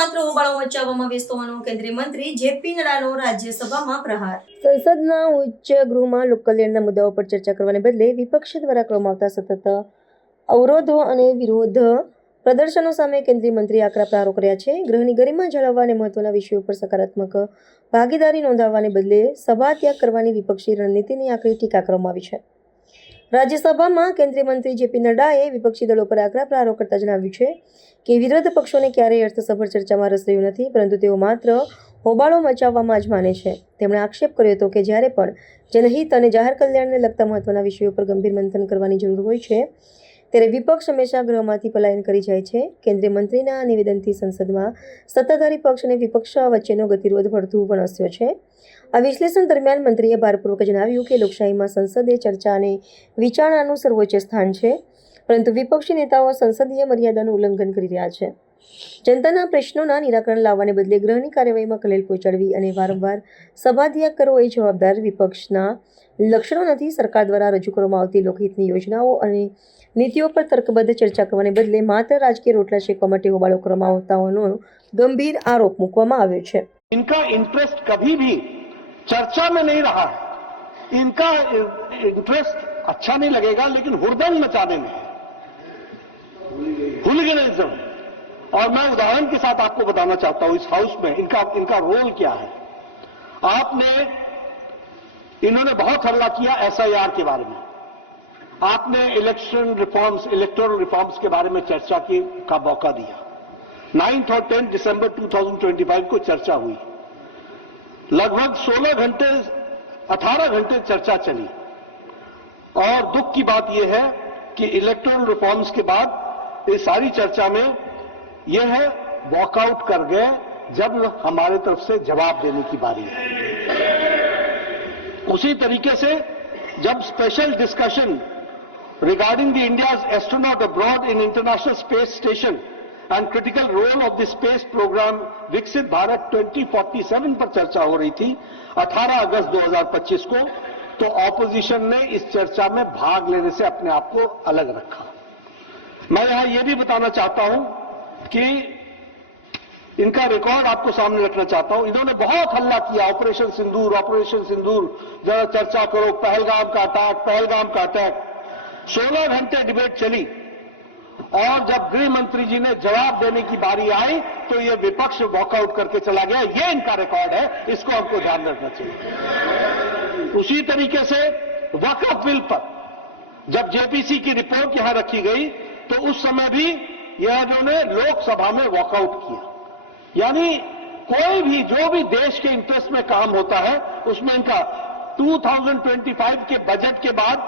માત્ર હોબાળો મચાવવામાં વ્યસ્ત હોવાનો કેન્દ્રીય મંત્રી જેપી નડ્ડાનો રાજ્યસભામાં પ્રહાર। સંસદના ઉચ્ચ ગૃહમાં લોકકલ્યાણના મુદ્દાઓ પર ચર્ચા કરવાને બદલે વિપક્ષ દ્વારા કરવામાં આવતા સતત અવરોધો અને વિરોધ પ્રદર્શનો સામે કેન્દ્રીય મંત્રીએ આકરા પ્રહારો કર્યા છે। ગૃહની ગરિમા જાળવવા અને મહત્વના વિષયો પર સકારાત્મક ભાગીદારી નોંધાવવાને બદલે સભાત્યાગ કરવાની વિપક્ષી રણનીતિની આકરી ટીકા કરવામાં આવી છે। રાજ્યસભામાં કેન્દ્રીય મંત્રી જેપી નડ્ડાએ વિપક્ષી દળો પર આકરા પ્રહારો કરતા જણાવ્યું છે કે વિરોધ પક્ષોને ક્યારેય અર્થસભર ચર્ચામાં રસ રહ્યો નથી, પરંતુ તેઓ માત્ર હોબાળો મચાવવામાં જ માને છે। તેમણે આક્ષેપ કર્યો હતો કે જ્યારે પણ જનહિત અને જાહેર કલ્યાણને લગતા મહત્વના વિષયો પર ગંભીર મંથન કરવાની જરૂર હોય છે ત્યારે વિપક્ષ હંમેશા ગૃહમાંથી પલાયન કરી જાય છે। કેન્દ્રીય મંત્રીના આ નિવેદનથી સંસદમાં સત્તાધારી પક્ષ અને વિપક્ષ વચ્ચેનો ગતિરોધ વધુ વણસ્યો છે। આ વિશ્લેષણ દરમિયાન મંત્રીએ ભારપૂર્વક જણાવ્યું કે લોકશાહીમાં સંસદે ચર્ચા અને વિચારણાનું સર્વોચ્ચ સ્થાન છે, પરંતુ વિપક્ષી નેતાઓ સંસદીય મર્યાદાનું ઉલ્લંઘન કરી રહ્યા છે। જનતાના પ્રશ્નોના નિરાકરણ લાવવાને બદલે ગૃહની કાર્યવાહીમાં ખલેલ પહોંચાડવી અને વારંવાર સભાત્યાગ કરવો એ જવાબદાર વિપક્ષના લક્ષણો નથી। સરકાર દ્વારા રજૂ કરવામાં આવતી લોકહિતની યોજનાઓ અને નીતિઓ પર તર્કબદ્ધ ચર્ચા કરવાને બદલે માત્ર રાજકીય રોટલા શેકવા માટે હોબાળો કરવામાં આવતા હોવાનો ગંભીર આરોપ મૂકવામાં આવ્યો છે। इनका इंटरेस्ट कभी भी चर्चा में नहीं रहा है। इनका इंटरेस्ट अच्छा नहीं लगेगा, लेकिन हुड़दंग मचाने में है, हुलिगनिज्म। और मैं उदाहरण के साथ आपको बताना चाहता हूं इस हाउस में इनका रोल क्या है। इन्होंने बहुत हल्ला किया एसआईआर के बारे में। आपने इलेक्टोरल रिफॉर्म्स के बारे में चर्चा का मौका दिया। 9 और 10 दिसंबर 2025 को चर्चा हुई। लगभग 18 घंटे चर्चा चली। और दुख की बात यह है कि इलेक्टोरल रिफॉर्म्स के बाद इस सारी चर्चा में यह है वॉकआउट कर गए जब हमारे तरफ से जवाब देने की बारी है। उसी तरीके से जब special discussion regarding the India's astronaut abroad in International Space Station and critical role of the space program Viksit Bharat 2047 पर चर्चा हो रही थी 18 अगस्त 2025 को, तो ऑपोजिशन ने इस चर्चा में भाग लेने से अपने आप को अलग रखा। मैं यहां यह भी बताना चाहता हूं कि इनका रिकॉर्ड आपको सामने रखना चाहता हूं। इन्होंने बहुत हल्ला किया, ऑपरेशन सिंदूर, जरा चर्चा करो, पहलगाम का अटैक। 16 घंटे डिबेट चली और जब गृह मंत्री जी ने जवाब देने की बारी आई तो ये विपक्ष वॉकआउट करके चला गया। ये इनका रिकॉर्ड है, इसको हमको ध्यान रखना चाहिए। उसी तरीके से वक्फ बिल पर जब जेपीसी की रिपोर्ट यहां रखी गई तो उस समय भी यह इन्होंने लोकसभा में वॉकआउट किया। यानी कोई भी जो भी देश के इंटरेस्ट में काम होता है उसमें इनका 2025 के बजट के बाद,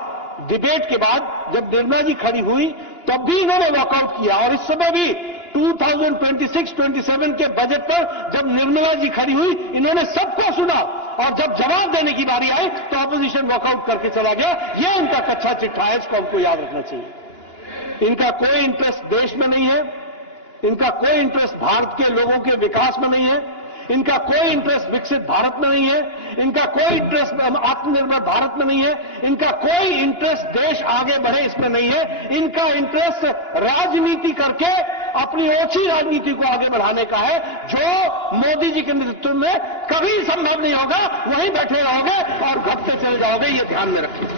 डिबेट के बाद जब निर्मला जी खड़ी हुई तब भी इन्होंने वॉकआउट किया। और इस समय भी 2026-27 के बजट पर जब निर्मला जी खड़ी हुई इन्होंने सबको सुना और जब जवाब देने की बारी आई तो ऑपोजिशन वॉकआउट करके चला गया। यह इनका कच्चा चिट्ठा है, इसको हमको याद रखना चाहिए। इनका कोई इंटरेस्ट देश में नहीं है, इनका कोई इंटरेस्ट भारत के लोगों के विकास में नहीं है, इनका कोई इंटरेस्ट विकसित भारत में नहीं है, इनका कोई इंटरेस्ट आत्मनिर्भर भारत में नहीं है, इनका कोई इंटरेस्ट देश आगे बढ़े इसमें नहीं है। इनका इंटरेस्ट राजनीति करके अपनी ओछी राजनीति को आगे बढ़ाने का है, जो मोदी जी के नेतृत्व में कभी संभव नहीं होगा। वहीं बैठे रहोगे और घटते चले जाओगे, ये ध्यान में रखिए।